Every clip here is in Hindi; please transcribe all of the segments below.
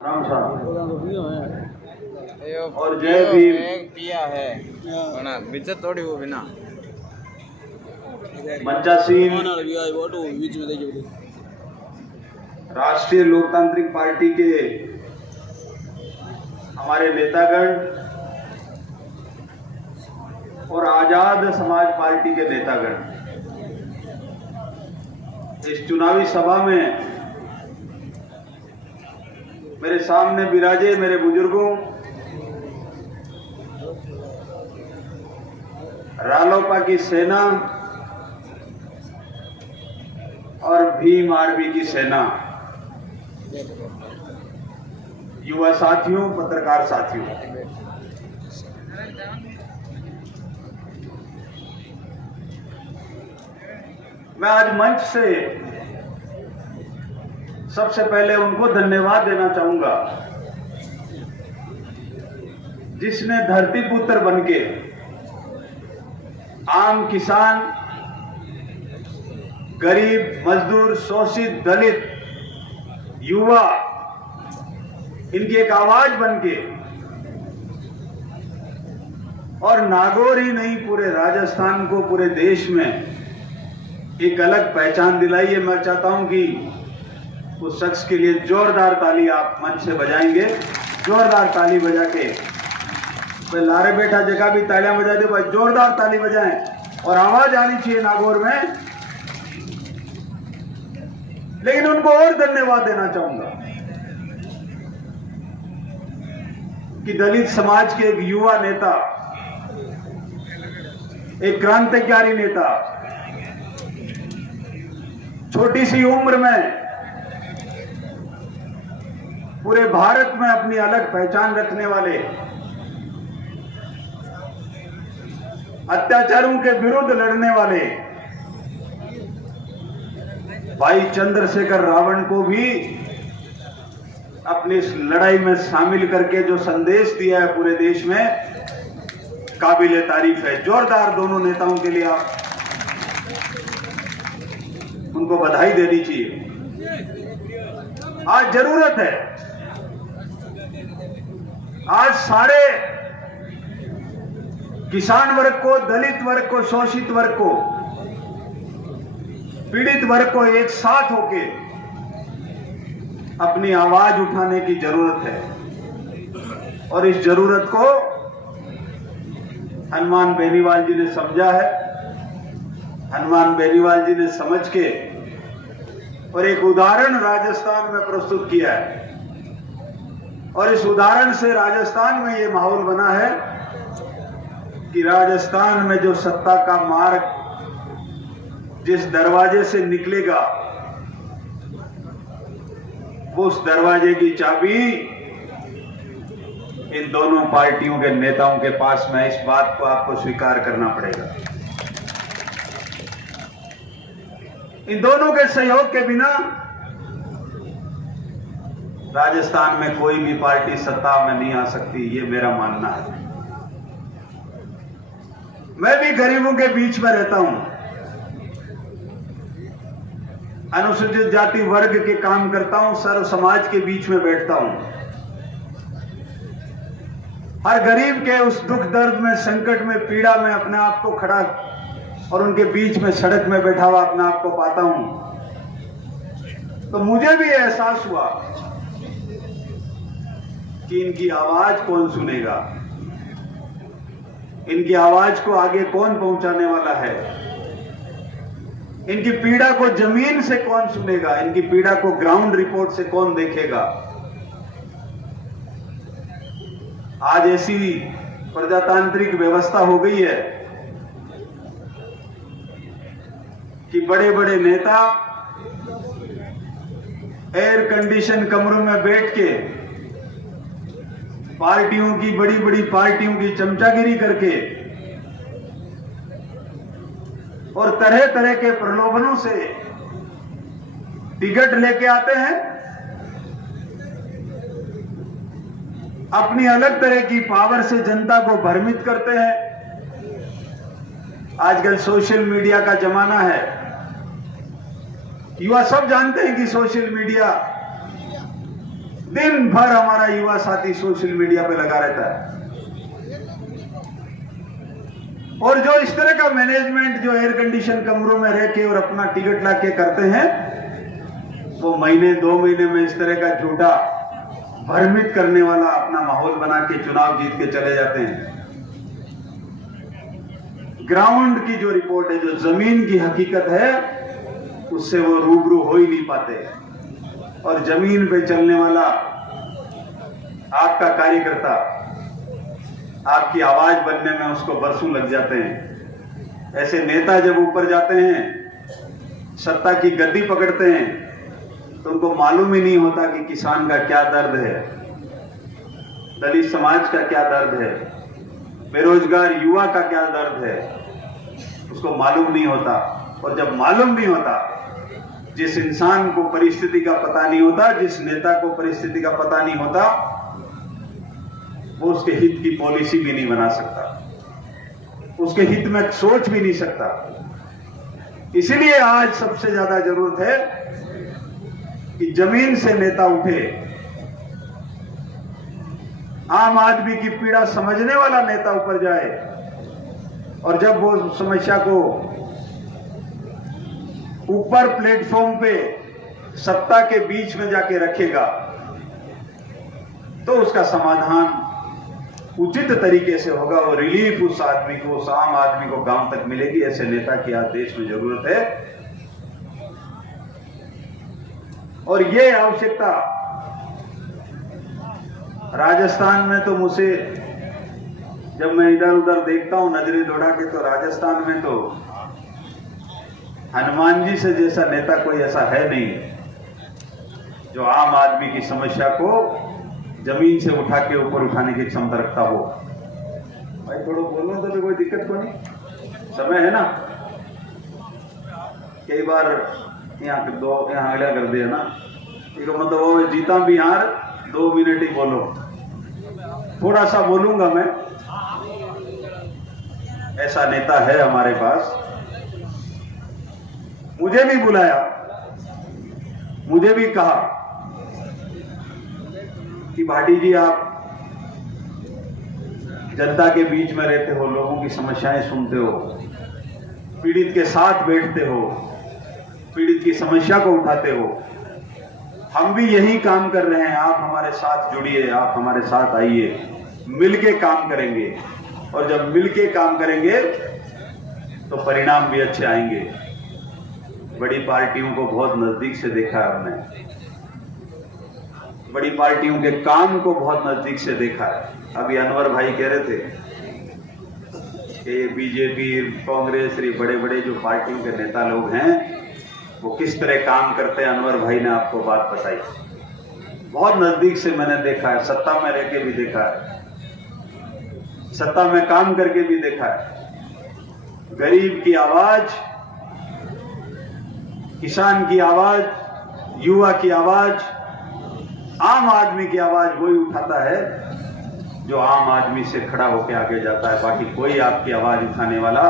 राम साहब और जय भीम। पिया है बना बिजत थोड़ी वो बिना मंचासीन राष्ट्रीय लोकतांत्रिक पार्टी के हमारे नेतागण और आजाद समाज पार्टी के नेतागण इस चुनावी सभा में मेरे सामने विराजे मेरे बुजुर्गों, रालोपा की सेना और भीम आर्मी की सेना, युवा साथियों, पत्रकार साथियों, मैं आज मंच से सबसे पहले उनको धन्यवाद देना चाहूंगा जिसने धरती पुत्र बनके आम किसान, गरीब, मजदूर, शोषित, दलित, युवा, इनकी एक आवाज बनके और नागौर ही नहीं पूरे राजस्थान को, पूरे देश में एक अलग पहचान दिलाई है। मैं चाहता हूं कि उस शख्स के लिए जोरदार ताली आप मंच से बजाएंगे। जोरदार ताली बजा के भाई लारे बैठा जगह भी तालियां बजा दे भाई, जोरदार ताली बजाएं और आवाज आनी चाहिए नागौर में। लेकिन उनको और धन्यवाद देना चाहूंगा कि दलित समाज के एक युवा नेता, एक क्रांतिकारी नेता, छोटी सी उम्र में पूरे भारत में अपनी अलग पहचान रखने वाले, अत्याचारों के विरुद्ध लड़ने वाले भाई चंद्रशेखर रावण को भी अपनी इस लड़ाई में शामिल करके जो संदेश दिया है पूरे देश में, काबिले तारीफ है। जोरदार दोनों नेताओं के लिए आप उनको बधाई देनी चाहिए। आज जरूरत है, आज सारे किसान वर्ग को, दलित वर्ग को, शोषित वर्ग को, पीड़ित वर्ग को एक साथ होके अपनी आवाज उठाने की जरूरत है। और इस जरूरत को हनुमान बेनीवाल जी ने समझा है। हनुमान बेनीवाल जी ने समझ के और एक उदाहरण राजस्थान में प्रस्तुत किया है। और इस उदाहरण से राजस्थान में ये माहौल बना है कि राजस्थान में जो सत्ता का मार्ग जिस दरवाजे से निकलेगा, वो उस दरवाजे की चाबी इन दोनों पार्टियों के नेताओं के पास में। इस बात को आपको स्वीकार करना पड़ेगा। इन दोनों के सहयोग के बिना राजस्थान में कोई भी पार्टी सत्ता में नहीं आ सकती, ये मेरा मानना है। मैं भी गरीबों के बीच में रहता हूं, अनुसूचित जाति वर्ग के काम करता हूं, सर्व समाज के बीच में बैठता हूं। हर गरीब के उस दुख दर्द में, संकट में, पीड़ा में अपने आप को खड़ा और उनके बीच में सड़क में बैठा हुआ अपने आप को पाता हूं। तो मुझे भी एहसास हुआ कि इनकी आवाज कौन सुनेगा, इनकी आवाज को आगे कौन पहुंचाने वाला है, इनकी पीड़ा को जमीन से कौन सुनेगा, इनकी पीड़ा को ग्राउंड रिपोर्ट से कौन देखेगा। आज ऐसी प्रजातांत्रिक व्यवस्था हो गई है कि बड़े बड़े नेता एयर कंडीशन कमरों में बैठ के पार्टियों की, बड़ी बड़ी पार्टियों की चमचागिरी करके और तरह तरह के प्रलोभनों से टिकट लेके आते हैं, अपनी अलग तरह की पावर से जनता को भ्रमित करते हैं। आजकल सोशल मीडिया का जमाना है, युवा सब जानते हैं कि सोशल मीडिया दिन भर हमारा युवा साथी सोशल मीडिया पे लगा रहता है। और जो इस तरह का मैनेजमेंट जो एयर कंडीशन कमरों में रह के और अपना टिकट ला के करते हैं, वो महीने 2 महीने में इस तरह का झूठा भ्रमित करने वाला अपना माहौल बना के चुनाव जीत के चले जाते हैं। ग्राउंड की जो रिपोर्ट है, जो जमीन की हकीकत है, उससे वो रूबरू हो ही नहीं पाते। और जमीन पे चलने वाला आपका कार्यकर्ता आपकी आवाज बनने में उसको बरसों लग जाते हैं। ऐसे नेता जब ऊपर जाते हैं, सत्ता की गद्दी पकड़ते हैं, तो उनको मालूम ही नहीं होता कि किसान का क्या दर्द है, दलित समाज का क्या दर्द है, बेरोजगार युवा का क्या दर्द है, उसको मालूम नहीं होता। और जब मालूम नहीं होता, जिस इंसान को परिस्थिति का पता नहीं होता, जिस नेता को परिस्थिति का पता नहीं होता, वो उसके हित की पॉलिसी भी नहीं बना सकता, उसके हित में सोच भी नहीं सकता। इसीलिए आज सबसे ज्यादा जरूरत है कि जमीन से नेता उठे, आम आदमी की पीड़ा समझने वाला नेता ऊपर जाए। और जब वो समस्या को ऊपर प्लेटफॉर्म पे सत्ता के बीच में जाके रखेगा, तो उसका समाधान उचित तरीके से होगा। वो रिलीफ उस आदमी को, उस आम आदमी को गांव तक मिलेगी। ऐसे नेता की आज देश में जरूरत है। और ये आवश्यकता राजस्थान में तो मुझे, जब मैं इधर उधर देखता हूं नजरें दौड़ा के, तो राजस्थान में तो हनुमान जी से जैसा नेता कोई ऐसा है नहीं जो आम आदमी की समस्या को जमीन से उठा के ऊपर उठाने की क्षमता रखता हो। भाई थोड़ा बोलो तो कोई दिक्कत को नहीं, समय है ना। कई बार यहाँ अगला कर दिया ना, ठीक है, मतलब वो जीता बिहार 2 मिनट ही बोलो, थोड़ा सा बोलूंगा मैं। ऐसा नेता है हमारे पास। मुझे भी बुलाया, मुझे भी कहा कि भाटी जी, आप जनता के बीच में रहते हो, लोगों की समस्याएं सुनते हो, पीड़ित के साथ बैठते हो, पीड़ित की समस्या को उठाते हो। हम भी यही काम कर रहे हैं, आप हमारे साथ जुड़िए, आप हमारे साथ आइए, मिलके काम करेंगे। और जब मिलके काम करेंगे तो परिणाम भी अच्छे आएंगे। बड़ी पार्टियों को बहुत नजदीक से देखा है हमने, बड़ी पार्टियों के काम को बहुत नजदीक से देखा है। अभी अनवर भाई कह रहे थे कि बीजेपी, कांग्रेस, ये बड़े बड़े जो पार्टियों के नेता लोग हैं वो किस तरह काम करते हैं। अनवर भाई ने आपको बात बताई, बहुत नजदीक से मैंने देखा है, सत्ता में रह के भी देखा है, सत्ता में काम करके भी देखा है। गरीब की आवाज, किसान की आवाज, युवा की आवाज, आम आदमी की आवाज वही उठाता है जो आम आदमी से खड़ा होकर आगे जाता है। बाकी कोई आपकी आवाज उठाने वाला,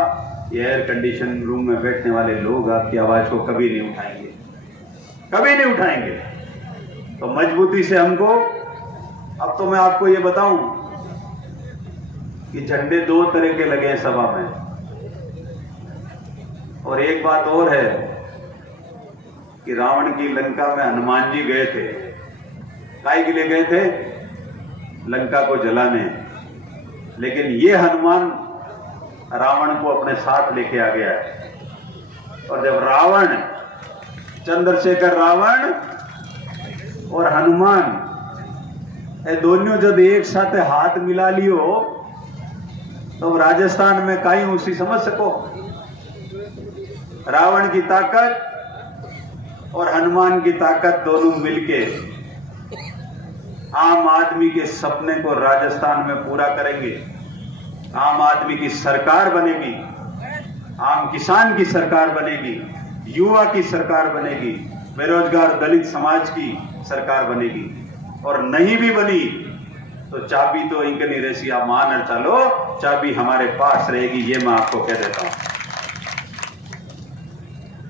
ये एयर कंडीशन रूम में बैठने वाले लोग आपकी आवाज को कभी नहीं उठाएंगे, कभी नहीं उठाएंगे। तो मजबूती से हमको, अब तो मैं आपको ये बताऊं कि झंडे 2 तरह के लगे हैं सभा में। और एक बात और है कि रावण की लंका में हनुमान जी गए थे, काय के लिए गए थे? लंका को जलाने। लेकिन ये हनुमान रावण को अपने साथ लेके आ गया है। और जब रावण, चंद्रशेखर रावण और हनुमान ये दोनों जब एक साथ हाथ मिला लियो, तो राजस्थान में काई उसी समझ सको। रावण की ताकत और हनुमान की ताकत दोनों मिलके आम आदमी के सपने को राजस्थान में पूरा करेंगे। आम आदमी की सरकार बनेगी, आम किसान की सरकार बनेगी, युवा की सरकार बनेगी, बेरोजगार दलित समाज की सरकार बनेगी। और नहीं भी बनी तो चाबी तो इनके नहीं रेसी, आप मान और चलो, चाबी हमारे पास रहेगी, ये मैं आपको कह देता हूं।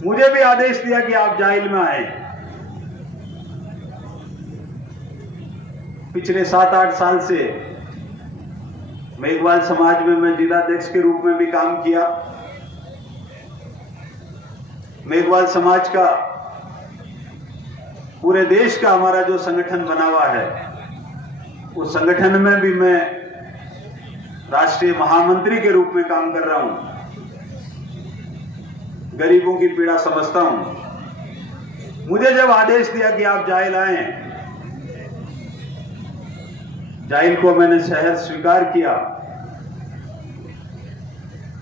मुझे भी आदेश दिया कि आप जाइल में आए, पिछले 7-8 साल से मेघवाल समाज में मैं जिलाध्यक्ष के रूप में भी काम किया। मेघवाल समाज का पूरे देश का हमारा जो संगठन बना हुआ है, उस संगठन में भी मैं राष्ट्रीय महामंत्री के रूप में काम कर रहा हूं। गरीबों की पीड़ा समझता हूं। मुझे जब आदेश दिया कि आप जाइल आए, जाइल को मैंने शहर स्वीकार किया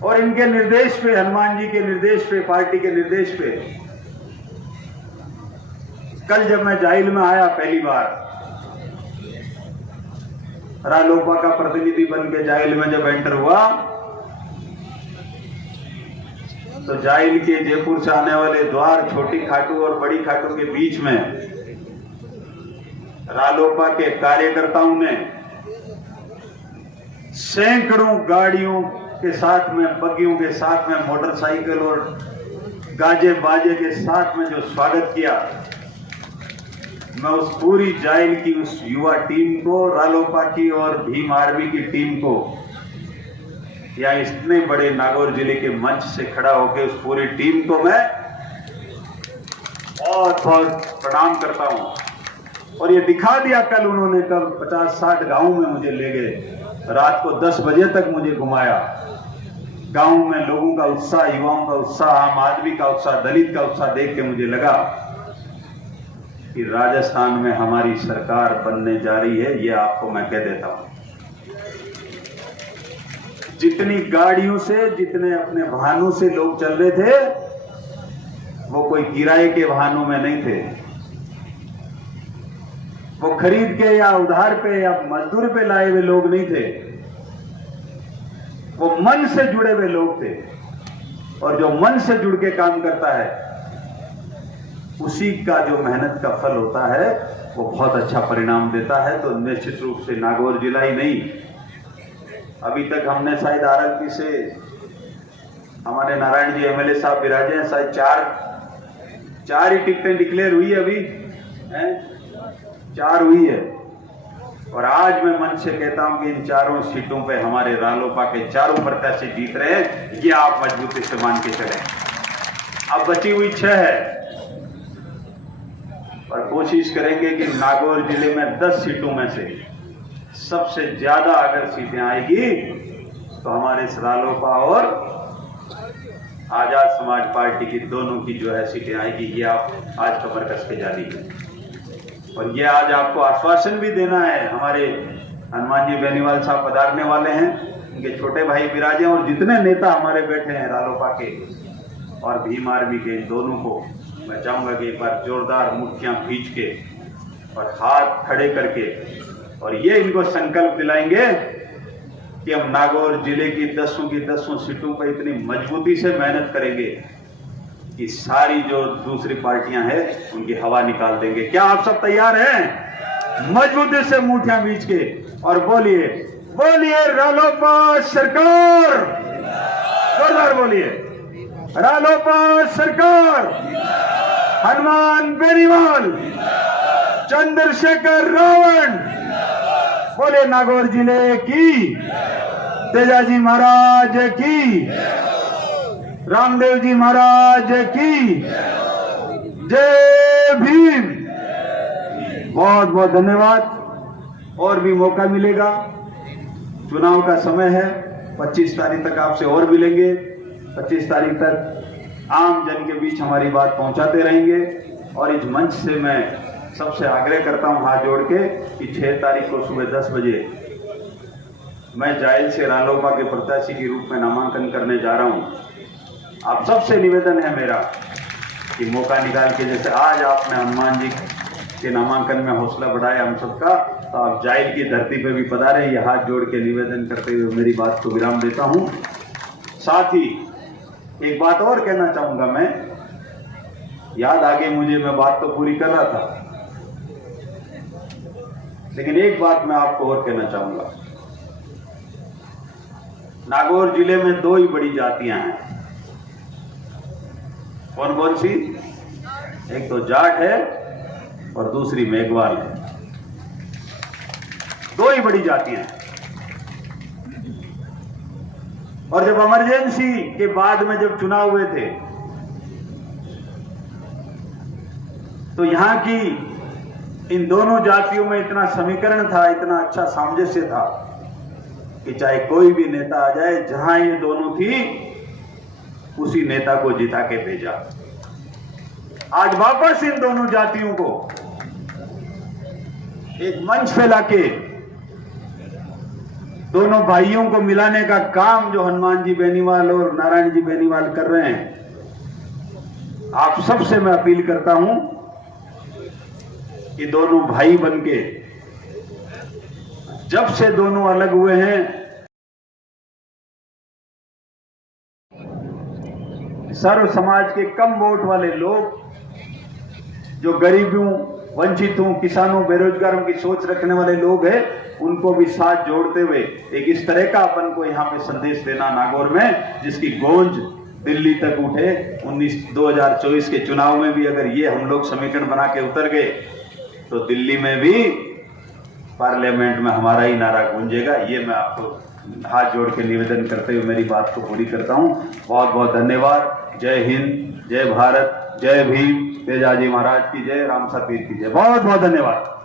और इनके निर्देश पे, हनुमान जी के निर्देश पे, पार्टी के निर्देश पे, कल जब मैं जाइल में आया पहली बार, रालोपा का प्रतिनिधि बन के जाइल में जब एंटर हुआ, तो जाइल के जयपुर से आने वाले द्वार छोटी खाटू और बड़ी खाटू के बीच में रालोपा के कार्यकर्ताओं ने सैकड़ों गाड़ियों के साथ में, बग्गियों के साथ में, मोटरसाइकिल और गाजे बाजे के साथ में जो स्वागत किया, मैं उस पूरी जाइल की उस युवा टीम को, रालोपा की और भीम आर्मी की टीम को, या इतने बड़े नागौर जिले के मंच से खड़ा होकर उस पूरी टीम को मैं बहुत बहुत प्रणाम करता हूं। और ये दिखा दिया कल उन्होंने, कल 50-60 गांव में मुझे ले गए, रात को 10 बजे तक मुझे घुमाया। गांव में लोगों का उत्साह, युवाओं का उत्साह, आम आदमी का उत्साह, दलित का उत्साह देख के मुझे लगा कि राजस्थान में हमारी सरकार बनने जा रही है। ये आपको मैं कह देता हूं। जितनी गाड़ियों से, जितने अपने वाहनों से लोग चल रहे थे, वो कोई किराए के वाहनों में नहीं थे, वो खरीद के या उधार पे या मजदूर पे लाए हुए लोग नहीं थे, वो मन से जुड़े हुए लोग थे। और जो मन से जुड़ के काम करता है, उसी का जो मेहनत का फल होता है, वो बहुत अच्छा परिणाम देता है। तो निश्चित रूप से नागौर जिला ही नहीं, अभी तक हमने शायद आरएलपी से हमारे नारायण जी एमएलए साहब विराजे हैं, शायद चार ही टिकटें डिक्लेयर हुई है, अभी हैं 4 हुई है। और आज मैं मन से कहता हूं कि इन 4 सीटों पे हमारे रालोपा के 4 प्रत्याशी जीत रहे हैं। ये आप मजबूती से मान के चलें। अब बची हुई 6 है और कोशिश करेंगे कि नागौर जिले में 10 सीटों में से सबसे ज्यादा अगर सीटें आएगी तो हमारे रालोपा और आजाद समाज पार्टी की दोनों की जो है सीटें आएगी। ये आप आज कमर कस के जानी है। और ये आज आपको आश्वासन भी देना है। हमारे हनुमान जी बेनीवाल साहब पधारने वाले हैं, उनके छोटे भाई विराजे और जितने नेता हमारे बैठे हैं रालोपा के और भीम आर्मी के, इन दोनों को मैं चाहूंगा कि एक बार जोरदार मुट्ठियां खींच के और हाथ खड़े करके और ये इनको संकल्प दिलाएंगे कि हम नागौर जिले की 10 की 10 सीटों पर इतनी मजबूती से मेहनत करेंगे कि सारी जो दूसरी पार्टियां हैं उनकी हवा निकाल देंगे। क्या आप सब तैयार हैं? मजबूती से मुट्ठियां बीच के और बोलिए, बोलिए रालोपा सरकार, जोरदार बोलिए, रालोपा सरकार, हनुमान बेनीवाल, चंद्रशेखर रावण, बोले नागौर जिले की, तेजाजी महाराज की, रामदेव जी महाराज की, जय भीम। बहुत बहुत धन्यवाद। और भी मौका मिलेगा, चुनाव का समय है, 25 तारीख तक आपसे और मिलेंगे। 25 तारीख तक आम जन के बीच हमारी बात पहुंचाते रहेंगे। और इस मंच से मैं सबसे आग्रह करता हूं हाथ जोड़ के कि 6 तारीख को सुबह 10 बजे मैं जाइल से रालोपा के प्रत्याशी के रूप में नामांकन करने जा रहा हूं। आप सबसे निवेदन है मेरा कि मौका निकाल के, जैसे आज आपने हनुमान जी के नामांकन में हौसला बढ़ाया हम सबका, तो आप जाइल की धरती पे भी पधारे। ये हाथ जोड़ के निवेदन करते हुए मेरी बात को विराम देता हूं। साथ ही एक बात और कहना चाहूंगा मैं, याद आ गई मुझे, मैं बात तो पूरी कर रहा था, लेकिन एक बात मैं आपको और कहना चाहूंगा। नागौर जिले में 2 ही बड़ी जातियां हैं। कौन कौन सी? एक तो जाट है और दूसरी मेघवाल है। दो ही बड़ी जातियां हैं। और जब इमरजेंसी के बाद में जब चुनाव हुए थे तो यहां की इन दोनों जातियों में इतना समीकरण था, इतना अच्छा सामंजस्य था कि चाहे कोई भी नेता आ जाए, जहां ये दोनों थी उसी नेता को जिता के भेजा। आज वापस इन दोनों जातियों को एक मंच फैला के दोनों भाइयों को मिलाने का काम जो हनुमान जी बेनीवाल और नारायण जी बेनीवाल कर रहे हैं, आप सबसे मैं अपील करता हूं कि दोनों भाई बनके, जब से दोनों अलग हुए हैं, सर्व समाज के कम वोट वाले लोग जो गरीबों, वंचितों, किसानों, बेरोजगारों की सोच रखने वाले लोग हैं, उनको भी साथ जोड़ते हुए एक इस तरह का अपन को यहाँ पे संदेश देना नागौर में, जिसकी गूंज दिल्ली तक उठे। 2024 के चुनाव में भी अगर ये हम लोग समीकरण बना के उतर गए तो दिल्ली में भी पार्लियामेंट में हमारा ही नारा गूंजेगा। ये मैं आपको हाथ जोड़ के निवेदन करते हुए मेरी बात को पूरी करता हूँ। बहुत बहुत धन्यवाद। जय हिंद, जय भारत, जय भीम, तेजाजी महाराज की जय, रामसा पीर की जय। बहुत बहुत धन्यवाद।